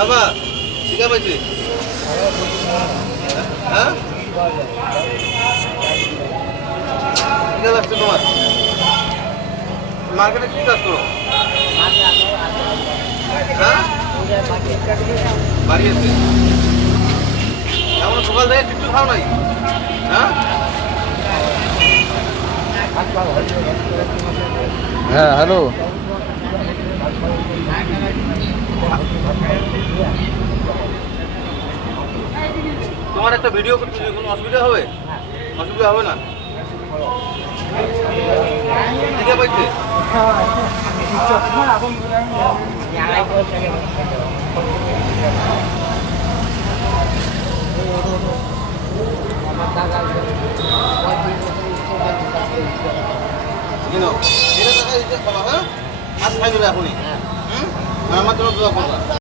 খাবা ঠিক আছে হ্যাঁ ঠিক লাগছে তোমার মার্কেটে কি কাজ করো হ্যাঁ বাড়ি আছে এমন সকাল থেকে কিছু খাও নাই হ্যাঁ হ্যাঁ হ্যালো তোমার একটা ভিডিও করতে কোনো অসুবিধা হবে অসুবিধা হবে না ঠিক আছে এটা টাকা দিতে পারবা হ্যাঁ আজ খাই দেবে এখনই আমার জন্য দোয়া করবা